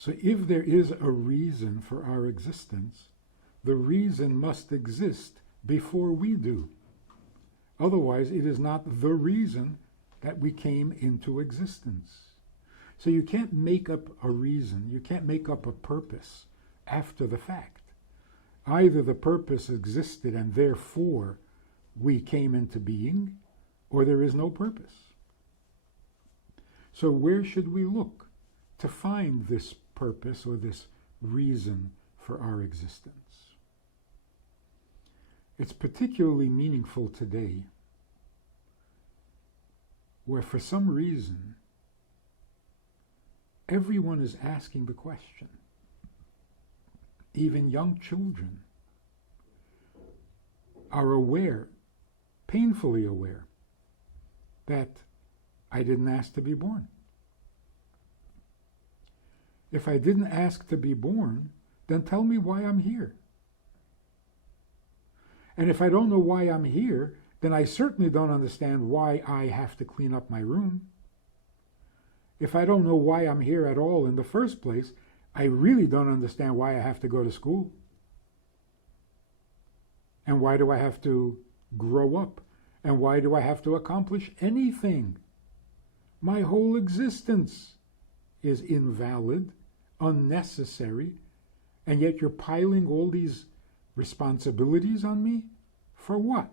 So if there is a reason for our existence, the reason must exist before we do. Otherwise, it is not the reason that we came into existence. So you can't make up a reason, you can't make up a purpose after the fact. Either the purpose existed and therefore we came into being, or there is no purpose. So where should we look to find this purpose or this reason for our existence? It's particularly meaningful today, where for some reason everyone is asking the question. Even young children are aware, painfully aware, that I didn't ask to be born. If I didn't ask to be born, then tell me why I'm here. And if I don't know why I'm here, then I certainly don't understand why I have to clean up my room. If I don't know why I'm here at all in the first place, I really don't understand why I have to go to school. And why do I have to grow up? And why do I have to accomplish anything? My whole existence is invalid, unnecessary, and yet you're piling all these responsibilities on me? For what?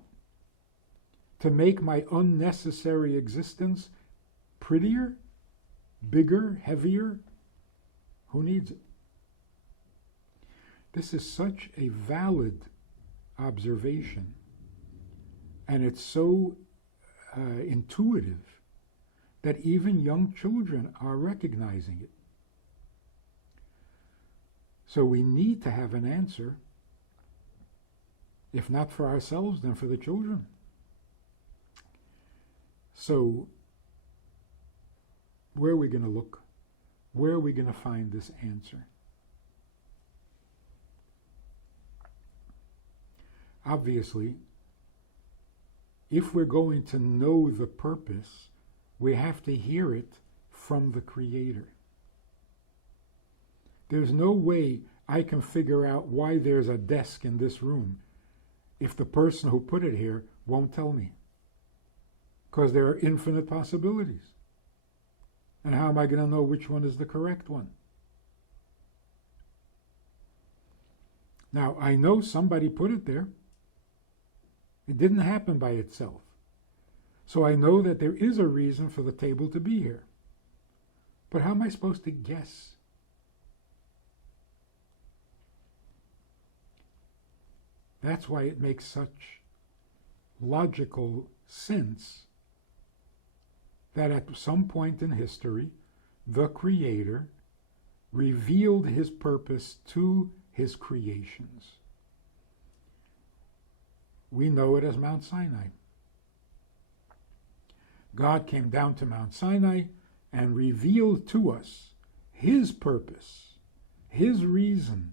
To make my unnecessary existence prettier, bigger, heavier? Who needs it? This is such a valid observation, and it's so intuitive that even young children are recognizing it. So we need to have an answer, if not for ourselves, then for the children. So where are we going to look? Where are we going to find this answer? Obviously, if we're going to know the purpose, we have to hear it from the Creator. There's no way I can figure out why there's a desk in this room if the person who put it here won't tell me. Because there are infinite possibilities. And how am I going to know which one is the correct one? Now, I know somebody put it there. It didn't happen by itself. So I know that there is a reason for the table to be here. But how am I supposed to guess? That's why it makes such logical sense that at some point in history, the Creator revealed his purpose to his creations. We know it as Mount Sinai. God came down to Mount Sinai and revealed to us his purpose, his reason,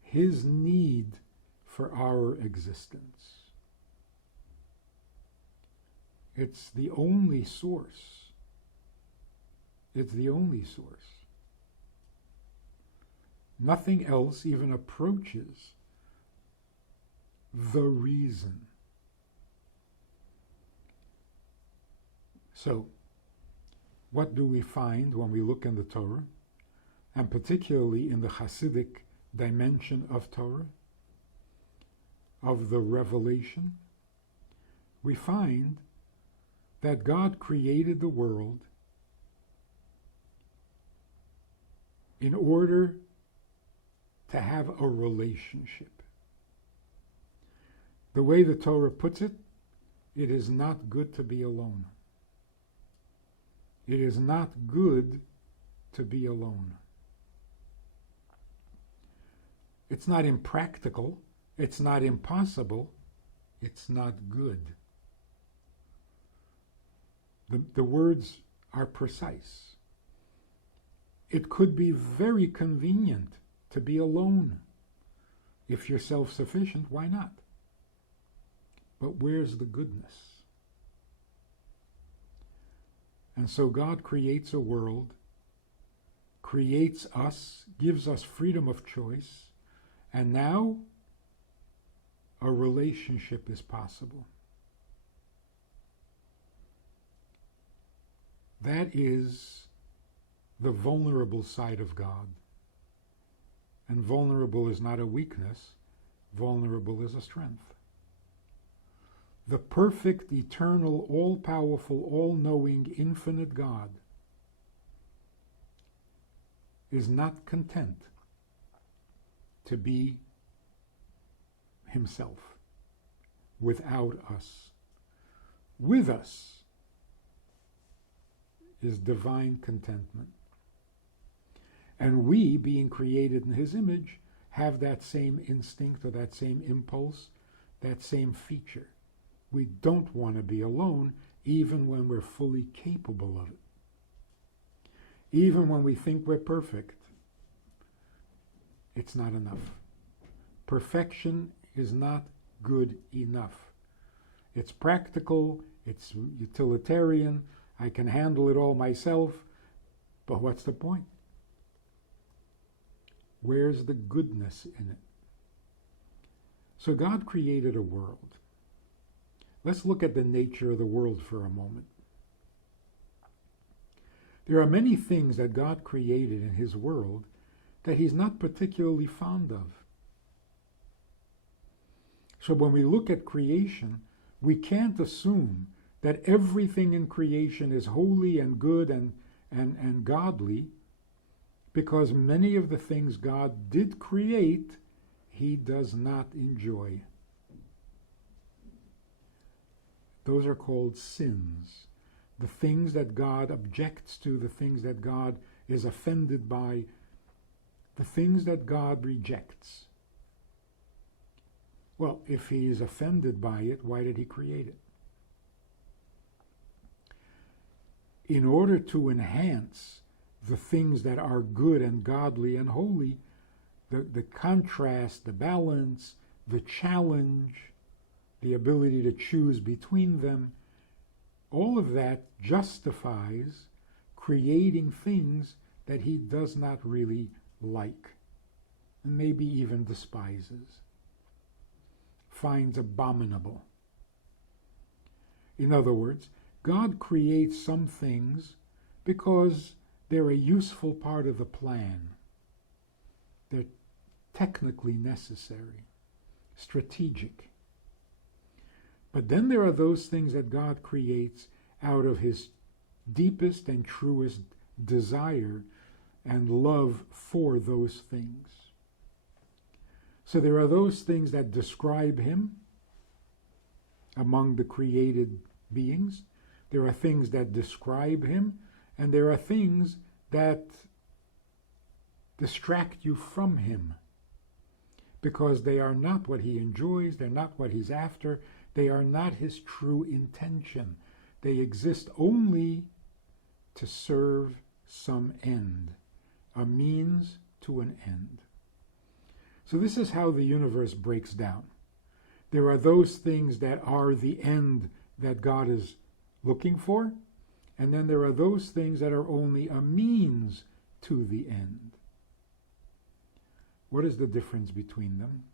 his need for our existence. It's the only source. It's the only source. Nothing else even approaches the reason. So, what do we find when we look in the Torah, and particularly in the Hasidic dimension of Torah, of the revelation? We find that God created the world in order to have a relationship. The way the Torah puts it, it is not good to be alone. It is not good to be alone. It's not impractical. It's not impossible. It's not good. The words are precise. It could be very convenient to be alone. If you're self-sufficient, why not? But where's the goodness? And so God creates a world creates us, gives us freedom of choice, and now a relationship is possible. That is the vulnerable side of God. And vulnerable is not a weakness, vulnerable is a strength. The perfect, eternal, all-powerful, all-knowing, infinite God is not content to be himself without us. With us is divine contentment. And we, being created in his image, have that same instinct or that same impulse, that same feature. We don't want to be alone even when we're fully capable of it. Even when we think we're perfect, it's not enough. Perfection is not good enough. It's practical, it's utilitarian, I can handle it all myself, but what's the point? Where's the goodness in it? So God created a world. Let's look at the nature of the world for a moment. There are many things that God created in his world that he's not particularly fond of. So when we look at creation, we can't assume that everything in creation is holy and good and godly, because many of the things God did create, he does not enjoy. Those are called sins. The things that God objects to, the things that God is offended by, the things that God rejects. Well, if he is offended by it, why did he create it? In order to enhance the things that are good and godly and holy, the contrast, the balance, the challenge, the ability to choose between them, all of that justifies creating things that he does not really like, and maybe even despises, finds abominable. In other words, God creates some things because they're a useful part of the plan. They're technically necessary, strategic. But then there are those things that God creates out of his deepest and truest desire and love for those things. So there are those things that describe him among the created beings. There are things that describe him, and there are things that distract you from him because they are not what he enjoys, they're not what he's after, they are not his true intention. They exist only to serve some end, a means to an end. So this is how the universe breaks down. There are those things that are the end that God is looking for, and then there are those things that are only a means to the end. What is the difference between them?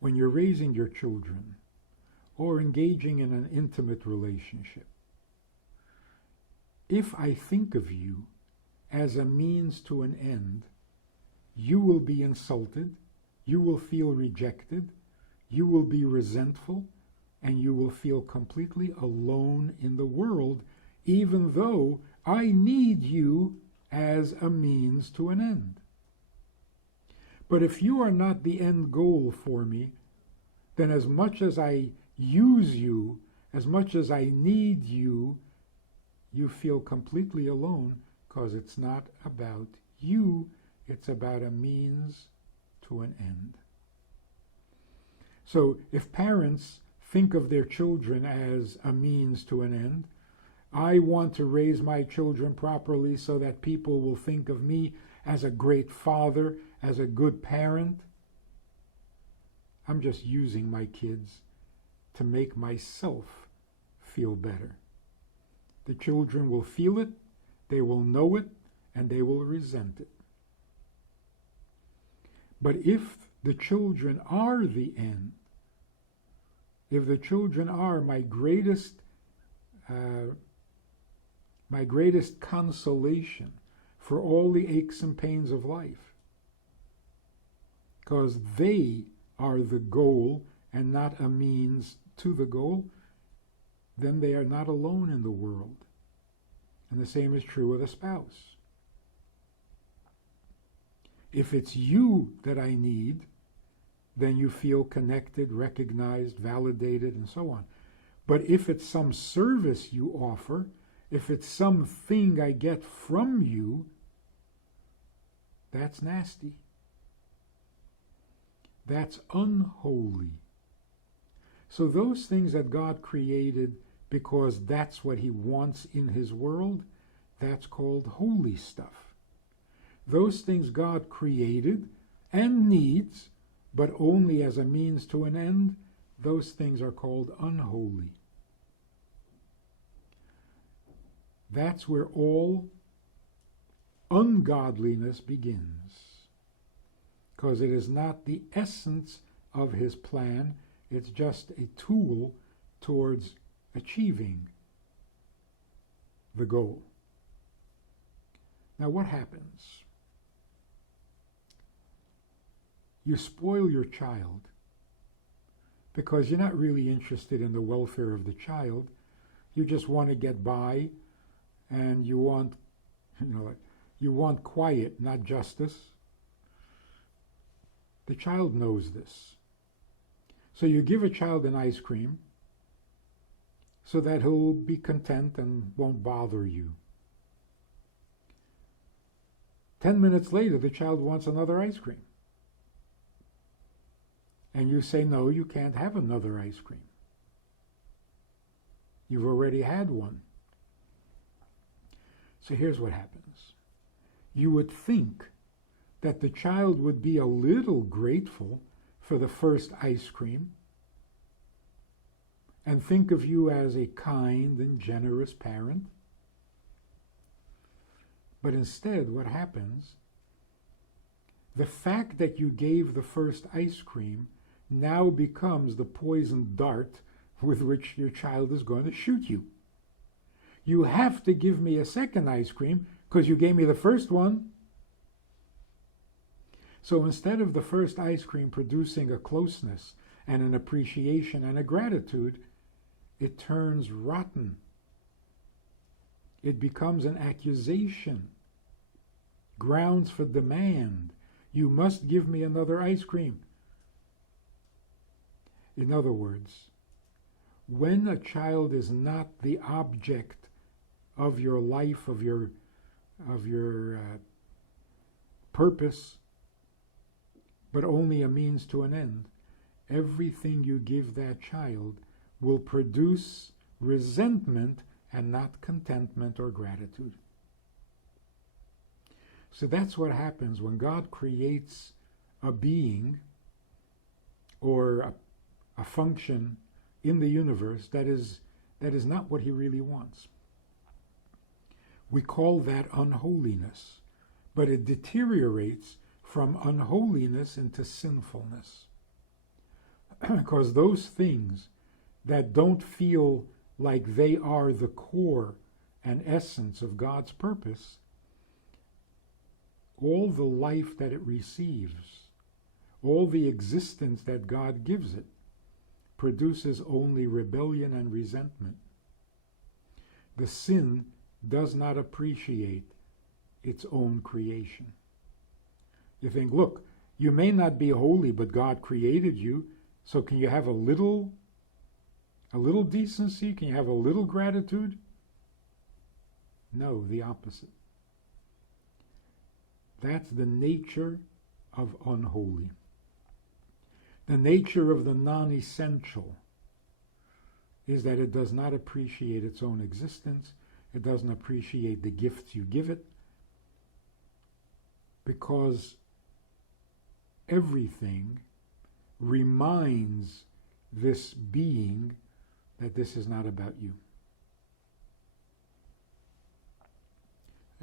When you're raising your children or engaging in an intimate relationship, if I think of you as a means to an end, you will be insulted, you will feel rejected, you will be resentful, and you will feel completely alone in the world, even though I need you as a means to an end. But if you are not the end goal for me, then as much as I use you, as much as I need you, you feel completely alone, because it's not about you, it's about a means to an end. So if parents think of their children as a means to an end, I want to raise my children properly so that people will think of me as a great father, as a good parent. I'm just using my kids to make myself feel better. The children will feel it, They will know it and they will resent it. But if the children are the end, if the children are my greatest consolation for all the aches and pains of life, because they are the goal and not a means to the goal, then they are not alone in the world. And the same is true with a spouse. If it's you that I need, then you feel connected, recognized, validated, and so on. But if it's some service you offer, if it's something I get from you, that's nasty. That's unholy. So those things that God created because that's what he wants in his world, that's called holy stuff. Those things God created and needs, but only as a means to an end, those things are called unholy. That's where all ungodliness begins, because it is not the essence of his plan, it's just a tool towards achieving the goal. Now what happens? You spoil your child because you're not really interested in the welfare of the child. You just want to get by, and you want quiet, not justice. The child knows this. So you give a child an ice cream so that he'll be content and won't bother you. 10 minutes later, the child wants another ice cream. And you say, no, you can't have another ice cream. You've already had one. So here's what happens. You would think that the child would be a little grateful for the first ice cream and think of you as a kind and generous parent. But instead, what happens, the fact that you gave the first ice cream now becomes the poisoned dart with which your child is going to shoot you. You have to give me a second ice cream because you gave me the first one. So instead of the first ice cream producing a closeness and an appreciation and a gratitude, it turns rotten. It becomes an accusation, grounds for demand. You must give me another ice cream. In other words, when a child is not the object of your life, of your purpose, but only a means to an end, everything you give that child will produce resentment and not contentment or gratitude. So that's what happens when God creates a being or a function in the universe that is not what he really wants. We call that unholiness, but it deteriorates from unholiness into sinfulness. Because those things that don't feel like they are the core and essence of God's purpose, all the life that it receives, all the existence that God gives it, produces only rebellion and resentment. The sin does not appreciate its own creation. You think, look, you may not be holy, but God created you, so can you have a little decency? Can you have a little gratitude? No, the opposite. That's the nature of unholy. The nature of the non-essential is that it does not appreciate its own existence. It doesn't appreciate the gifts you give it, because everything reminds this being that this is not about you.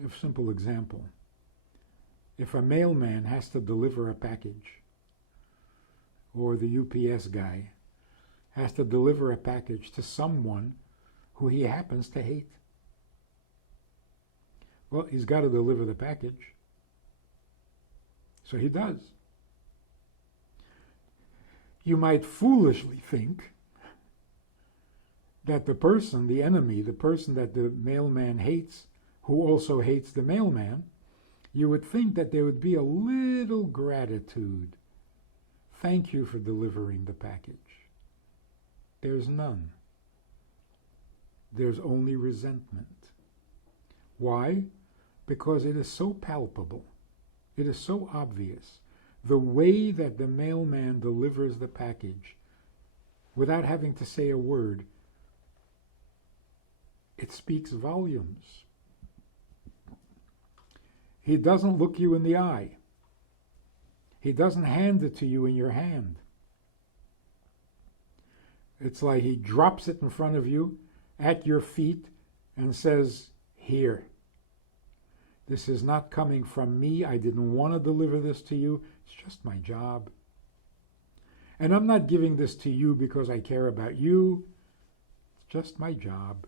A simple example. If a mailman has to deliver a package, or the UPS guy has to deliver a package to someone who he happens to hate, well, he's got to deliver the package. So he does. You might foolishly think that the person, the enemy, the person that the mailman hates, who also hates the mailman, you would think that there would be a little gratitude. Thank you for delivering the package. There's none. There's only resentment. Why? Because it is so palpable. It is so obvious. The way that the mailman delivers the package, without having to say a word, it speaks volumes. He doesn't look you in the eye. He doesn't hand it to you in your hand. It's like he drops it in front of you, at your feet, and says, "Here. This is not coming from me. I didn't want to deliver this to you. It's just my job. And I'm not giving this to you because I care about you. It's just my job.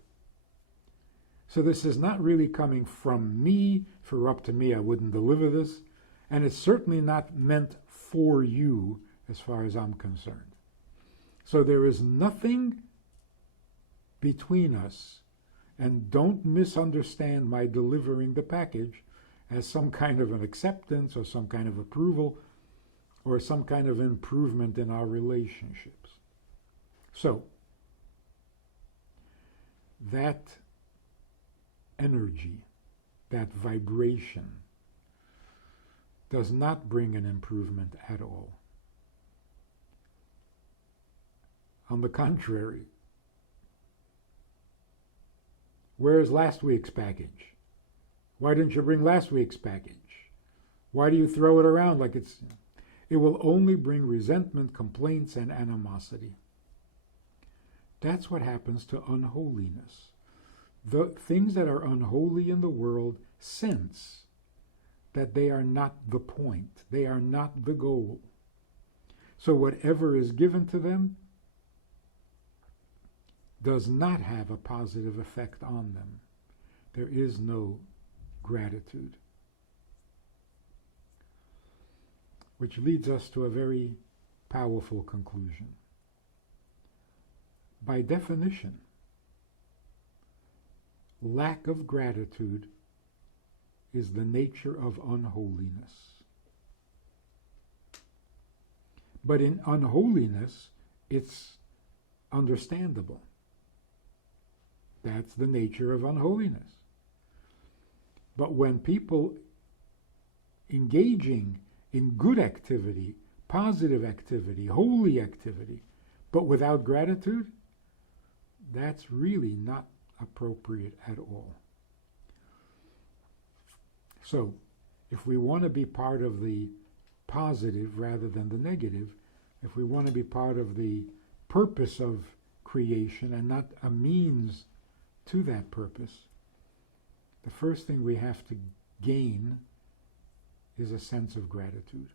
So this is not really coming from me. If it were up to me, I wouldn't deliver this. And it's certainly not meant for you as far as I'm concerned. So there is nothing between us. And don't misunderstand my delivering the package as some kind of an acceptance or some kind of approval or some kind of improvement in our relationships. So, that energy, that vibration, does not bring an improvement at all. On the contrary, where's last week's package? Why didn't you bring last week's package? Why do you throw it around like it's... It will only bring resentment, complaints, and animosity. That's what happens to unholiness. The things that are unholy in the world sense that they are not the point. They are not the goal. So whatever is given to them does not have a positive effect on them. There is no gratitude. Which leads us to a very powerful conclusion. By definition, lack of gratitude is the nature of unholiness. But in unholiness, it's understandable. That's the nature of unholiness. But when people engaging in good activity, positive activity, holy activity, but without gratitude, that's really not appropriate at all. So, if we want to be part of the positive rather than the negative, if we want to be part of the purpose of creation and not a means to that purpose, the first thing we have to gain is a sense of gratitude.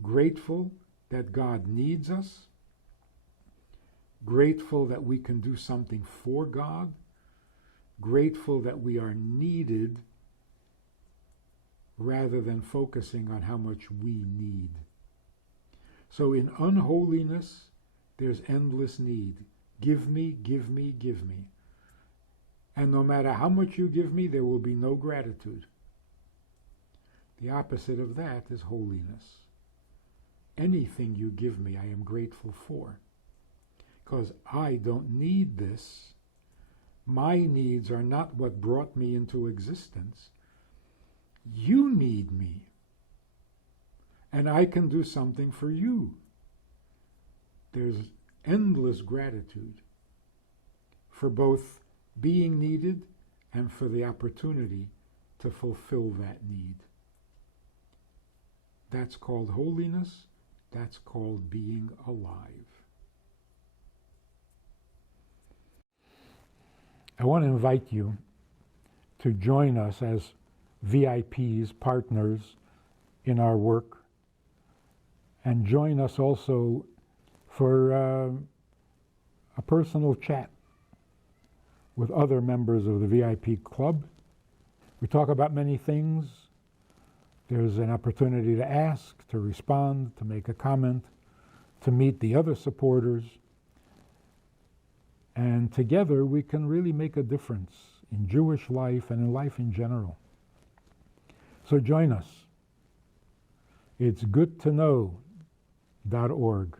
Grateful that God needs us, grateful that we can do something for God, grateful that we are needed rather than focusing on how much we need. So in unholiness, there's endless need. Give me, give me, give me. And no matter how much you give me, there will be no gratitude. The opposite of that is holiness. Anything you give me, I am grateful for. Because I don't need this. My needs are not what brought me into existence. You need me. And I can do something for you. There's endless gratitude for both being needed and for the opportunity to fulfill that need. That's called holiness. That's called being alive. I want to invite you to join us as VIPs, partners in our work, and join us also for a personal chat with other members of the VIP club. We talk about many things. There's an opportunity to ask, to respond, to make a comment, to meet the other supporters. And together we can really make a difference in Jewish life and in life in general. So join us. It's goodtoknow.org.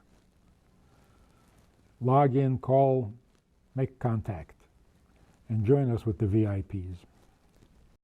Log in, call, make contact, and join us with the VIPs.